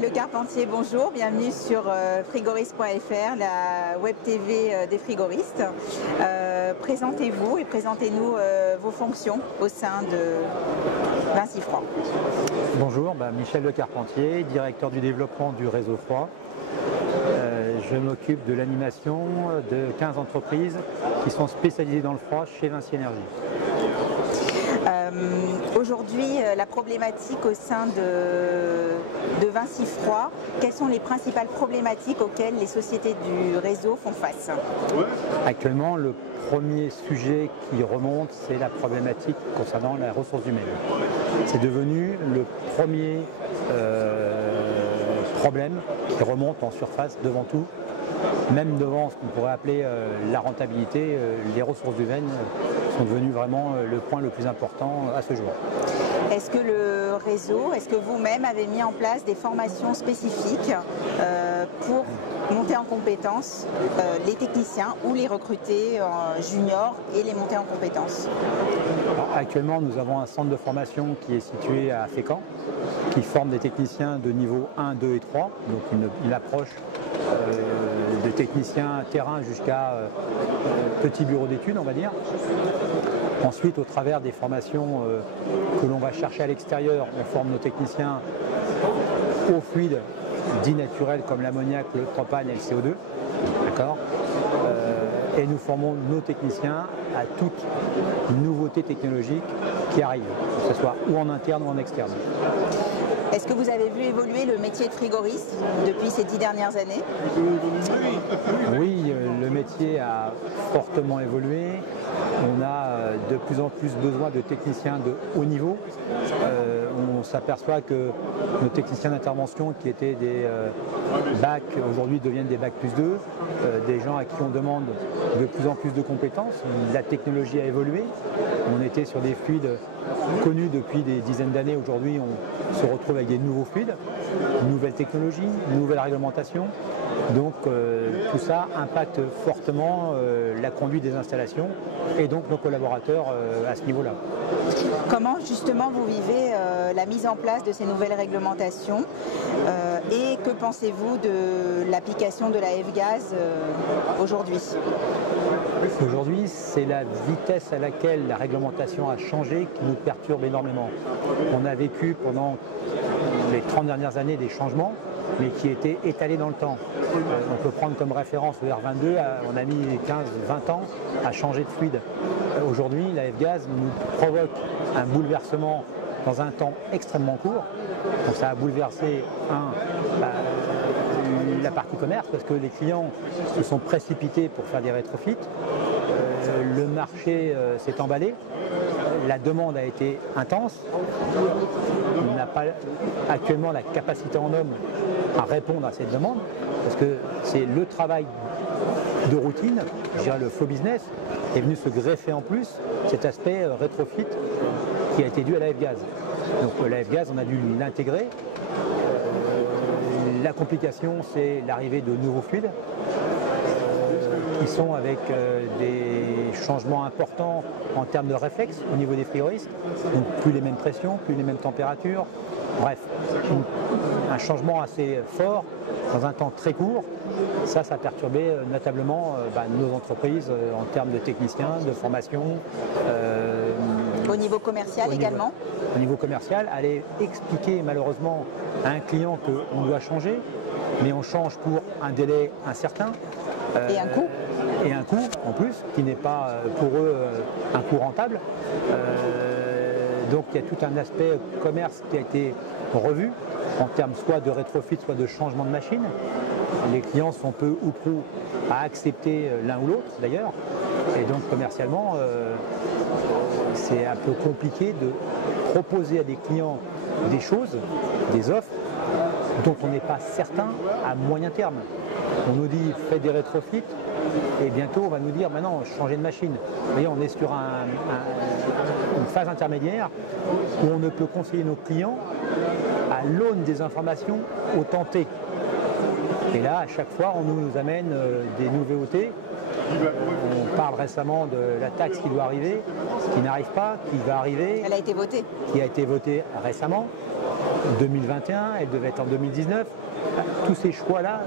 Michel Le Carpentier, bonjour, bienvenue sur frigoriste.fr, la web TV des frigoristes. Présentez-vous et présentez-nous vos fonctions au sein de Vinci Froid. Bonjour, Michel Le Carpentier, directeur du développement du réseau froid. Je m'occupe de l'animation de 15 entreprises qui sont spécialisées dans le froid chez Vinci Énergie. Aujourd'hui, la problématique au sein de Vinci Froid, quelles sont les principales problématiques auxquelles les sociétés du réseau font face? Actuellement, le premier sujet qui remonte, c'est la problématique concernant la ressource humaine. C'est devenu le premier problème qui remonte en surface devant tout, même devant ce qu'on pourrait appeler la rentabilité. Les ressources humaines sont devenues vraiment le point le plus important à ce jour. Est-ce que le réseau, est-ce que vous-même avez mis en place des formations spécifiques pour monter en compétences les techniciens ou les recruter juniors et les monter en compétences? Actuellement, nous avons un centre de formation qui est situé à Fécamp, qui forme des techniciens de niveau 1, 2 et 3, donc une approche de techniciens terrain jusqu'à petit bureau d'études, on va dire. Ensuite, au travers des formations que l'on va chercher à l'extérieur, on forme nos techniciens aux fluides dits naturels comme l'ammoniac, le propane et le CO2. D'accord. Et nous formons nos techniciens à toute nouveauté technologique qui arrive, que ce soit ou en interne ou en externe. Est-ce que vous avez vu évoluer le métier de frigoriste depuis ces 10 dernières années? Oui, le métier a fortement évolué. On a de plus en plus besoin de techniciens de haut niveau. On s'aperçoit que nos techniciens d'intervention qui étaient des bacs, aujourd'hui deviennent des bacs plus 2, des gens à qui on demande de plus en plus de compétences. La technologie a évolué. On était sur des fluides connus depuis des dizaines d'années. Aujourd'hui, on se retrouve avec des nouveaux fluides, nouvelles technologies, nouvelles réglementations. Donc tout ça impacte fortement la conduite des installations et donc nos collaborateurs à ce niveau-là. Comment justement vous vivez la mise en place de ces nouvelles réglementations et que pensez-vous de l'application de la F-Gaz aujourd'hui? Aujourd'hui, c'est la vitesse à laquelle la réglementation a changé qui nous perturbe énormément. On a vécu pendant les 30 dernières années des changements, mais qui étaient étalés dans le temps. On peut prendre comme référence le R22, on a mis 15-20 ans à changer de fluide. Aujourd'hui, la F-Gaz nous provoque un bouleversement dans un temps extrêmement court. Donc ça a bouleversé la partie commerce parce que les clients se sont précipités pour faire des rétrofits. Le marché s'est emballé, la demande a été intense. On n'a pas actuellement la capacité en homme à répondre à cette demande parce que c'est le travail de routine, je dirais le flow business, est venu se greffer en plus cet aspect rétrofit qui a été dû à la F-Gaz. Donc la F-Gaz, on a dû l'intégrer. La complication, c'est l'arrivée de nouveaux fluides qui sont avec des changements importants en termes de réflexes au niveau des frigoristes. Donc plus les mêmes pressions, plus les mêmes températures. Bref, un changement assez fort dans un temps très court. Ça a perturbé notablement nos entreprises en termes de techniciens, de formation. Au niveau commercial également? Au niveau commercial, aller expliquer malheureusement à un client qu'on doit changer, mais on change pour un délai incertain. Et un coût? Et un coût en plus, qui n'est pas pour eux un coût rentable. Donc il y a tout un aspect commerce qui a été revu en termes soit de rétrofit, soit de changement de machine. Les clients sont peu ou prou à accepter l'un ou l'autre d'ailleurs. Et donc commercialement, c'est un peu compliqué de proposer à des clients des choses, des offres, dont on n'est pas certain à moyen terme. On nous dit faites des rétrofits et bientôt on va nous dire maintenant changez de machine. Vous voyez, on est sur une phase intermédiaire où on ne peut conseiller nos clients à l'aune des informations au temps T. Et là, à chaque fois, on nous amène des nouveautés On parle récemment de la taxe qui doit arriver, qui n'arrive pas, qui va arriver. Elle a été votée. Qui a été votée récemment, 2021, elle devait être en 2019. Tous ces choix-là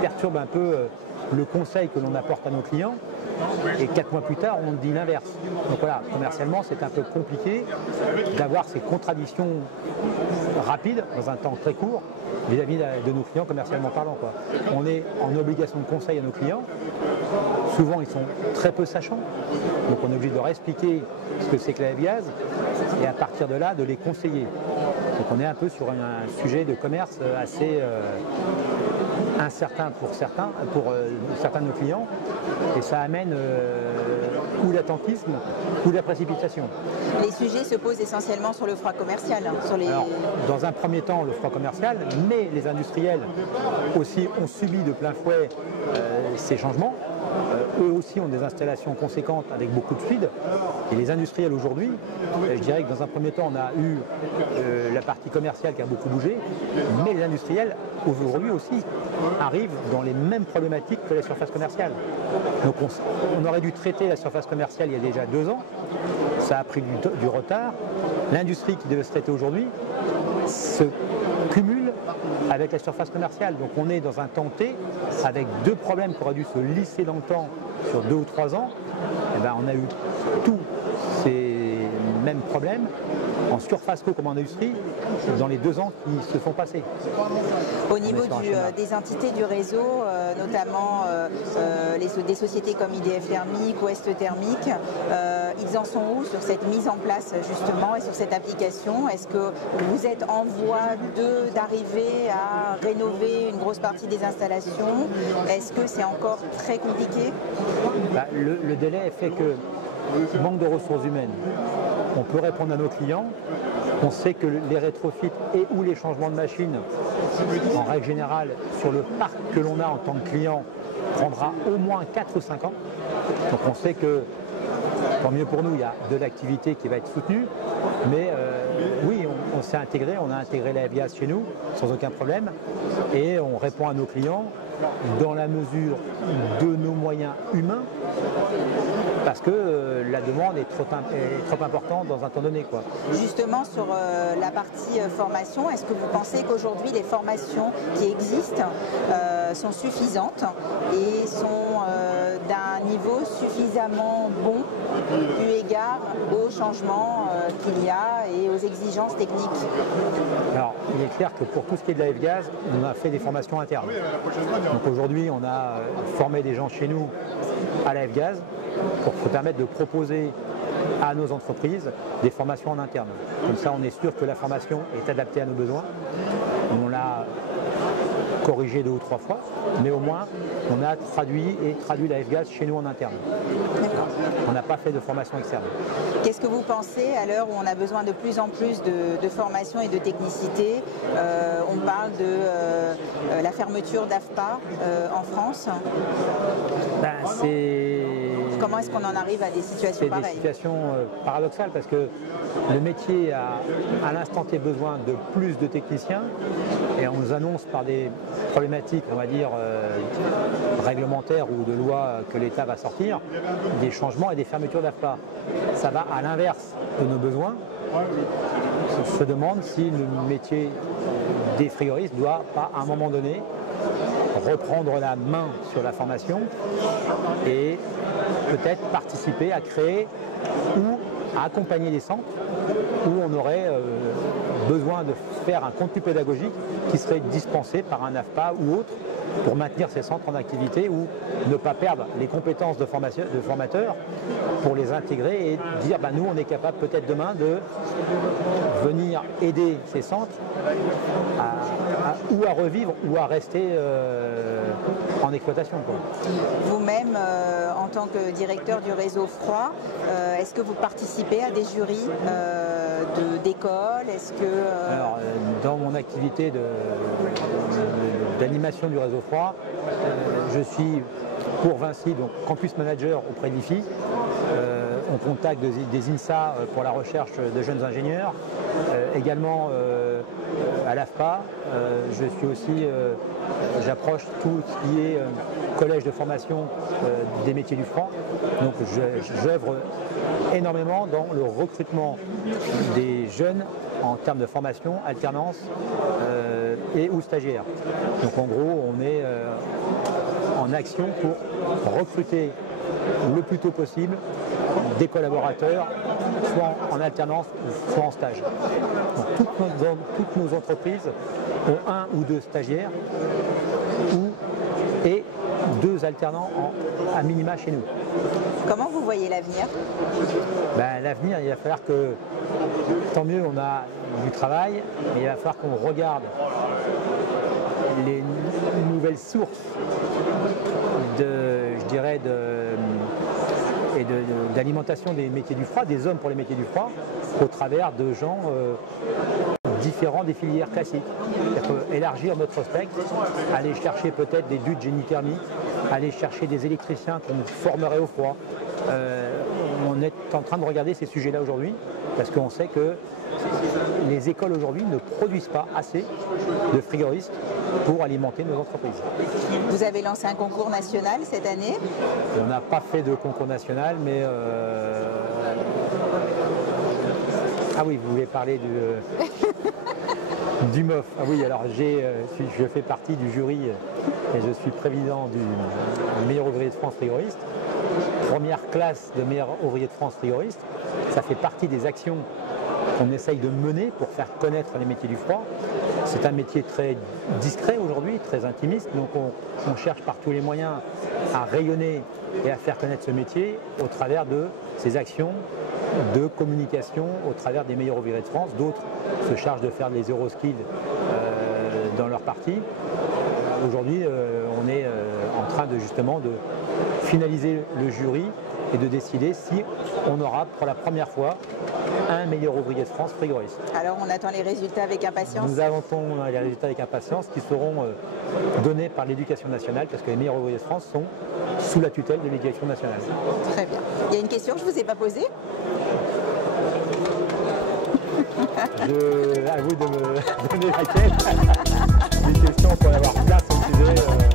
perturbent un peu le conseil que l'on apporte à nos clients. Et 4 mois plus tard, on dit l'inverse. Donc voilà, commercialement, c'est un peu compliqué d'avoir ces contradictions rapides dans un temps très court vis-à-vis de nos clients commercialement parlant, quoi. On est en obligation de conseil à nos clients. Souvent, ils sont très peu sachants. Donc on est obligé de leur expliquer ce que c'est que la F-Gaz et à partir de là, de les conseiller. Donc on est un peu sur un sujet de commerce assez incertain pour certains de nos clients, et ça amène ou l'attentisme ou la précipitation. Les sujets se posent essentiellement sur le froid commercial. Alors, dans un premier temps, le froid commercial, mais les industriels aussi ont subi de plein fouet ces changements. Eux aussi ont des installations conséquentes avec beaucoup de fluides. Et les industriels aujourd'hui, je dirais que dans un premier temps, on a eu la partie commerciale qui a beaucoup bougé, mais les industriels aujourd'hui aussi arrivent dans les mêmes problématiques que la surface commerciale. Donc on aurait dû traiter la surface commerciale il y a déjà 2 ans, ça a pris du retard. L'industrie qui devait se traiter aujourd'hui se cumule avec la surface commerciale. Donc on est dans un temps T avec 2 problèmes qui auraient dû se lisser dans le temps sur 2 ou 3 ans. Et ben, on a eu tous ces mêmes problèmes en surface co comme en industrie dans les 2 ans qui se sont passés. Au niveau des entités du réseau, notamment des sociétés comme IDF Thermique, Ouest Thermique, ils en sont où sur cette mise en place justement et sur cette application? Est-ce que vous êtes en voie d'arriver à rénover une grosse partie des installations? Est-ce que c'est encore très compliqué? Le délai fait que manque de ressources humaines. On peut répondre à nos clients. On sait que les rétrofits et ou les changements de machines, en règle générale, sur le parc que l'on a en tant que client, prendra au moins 4 ou 5 ans. Donc on sait que, tant mieux pour nous, il y a de l'activité qui va être soutenue. Mais oui, on s'est intégré, on a intégré la F-Gaz chez nous sans aucun problème. Et on répond à nos clients dans la mesure de nos moyens humains, parce que la demande est trop importante dans un temps donné, quoi. Justement, sur la partie formation, est-ce que vous pensez qu'aujourd'hui les formations qui existent sont suffisantes et sont d'un niveau suffisamment bon eu égard aux changements qu'il y a et aux exigences techniques? Alors, il est clair que pour tout ce qui est de la F-Gaz, on a fait des formations internes. Donc aujourd'hui, on a formé des gens chez nous à la F-Gaz pour permettre de proposer à nos entreprises des formations en interne. Comme ça, on est sûr que la formation est adaptée à nos besoins. On l'a corrigé 2 ou 3 fois, mais au moins, on a traduit la F-Gaz chez nous en interne. On n'a pas fait de formation externe. Qu'est-ce que vous pensez à l'heure où on a besoin de plus en plus de formation et de technicité? On parle de la fermeture d'AFPA en France. Comment est-ce qu'on en arrive à des situations pareilles? C'est des situations paradoxales parce que le métier a à l'instant T besoin de plus de techniciens et on nous annonce par des problématiques, on va dire, réglementaires ou de loi que l'État va sortir, des changements et des fermetures d'AFPA. Ça va à l'inverse de nos besoins. On se demande si le métier des frigoristes doit pas à un moment donné reprendre la main sur la formation et peut-être participer à créer ou à accompagner des centres où on aurait besoin de faire un contenu pédagogique qui serait dispensé par un AFPA ou autre pour maintenir ces centres en activité ou ne pas perdre les compétences de formateurs pour les intégrer et dire nous on est capable peut-être demain de venir aider ces centres ou à revivre ou à rester en exploitation. Vous-même, en tant que directeur du réseau froid, est-ce que vous participez à des jurys d'école? Alors, dans mon activité d'animation du réseau froid, je suis pour Vinci, donc campus manager auprès de l'IFI. on contacte des INSA pour la recherche de jeunes ingénieurs, également à l'AFPA. J'approche tout ce qui est collège de formation des métiers du franc. Donc j'œuvre énormément dans le recrutement des jeunes en termes de formation, alternance et ou stagiaires. Donc en gros, on est en action pour recruter le plus tôt possible des collaborateurs, soit en alternance, soit en stage. Donc, toutes nos entreprises ont un ou deux stagiaires et deux alternants à minima chez nous. Comment vous voyez l'avenir? L'avenir, il va falloir que, tant mieux, on a du travail, mais il va falloir qu'on regarde les nouvelles sources d'alimentation des métiers du froid, des hommes pour les métiers du froid, au travers de gens différents des filières classiques. Élargir notre spectre, aller chercher peut-être des ducs de génie thermique, aller chercher des électriciens qu'on formerait au froid. On est en train de regarder ces sujets-là aujourd'hui, parce qu'on sait que les écoles aujourd'hui ne produisent pas assez de frigoristes pour alimenter nos entreprises. Vous avez lancé un concours national cette année? On n'a pas fait de concours national, mais... Ah oui, vous voulez parler du MOF. Ah oui, alors je fais partie du jury et je suis président du meilleur ouvrier de France frigoriste. Première classe de meilleur ouvrier de France frigoriste. Ça fait partie des actions qu'on essaye de mener pour faire connaître les métiers du froid. C'est un métier très discret aujourd'hui, très intimiste, donc on cherche par tous les moyens à rayonner et à faire connaître ce métier au travers de ces actions de communication, au travers des meilleurs ouvriers de France. D'autres se chargent de faire des Euroskills dans leur partie. Aujourd'hui, on est en train justement de finaliser le jury et de décider si on aura pour la première fois un meilleur ouvrier de France frigoriste. Alors on attend les résultats avec impatience? Nous attendons les résultats avec impatience qui seront donnés par l'Éducation nationale, parce que les meilleurs ouvriers de France sont sous la tutelle de l'Éducation nationale. Très bien. Il y a une question que je ne vous ai pas posée? À vous de me donner laquelle. Des questions pour avoir place au sujet.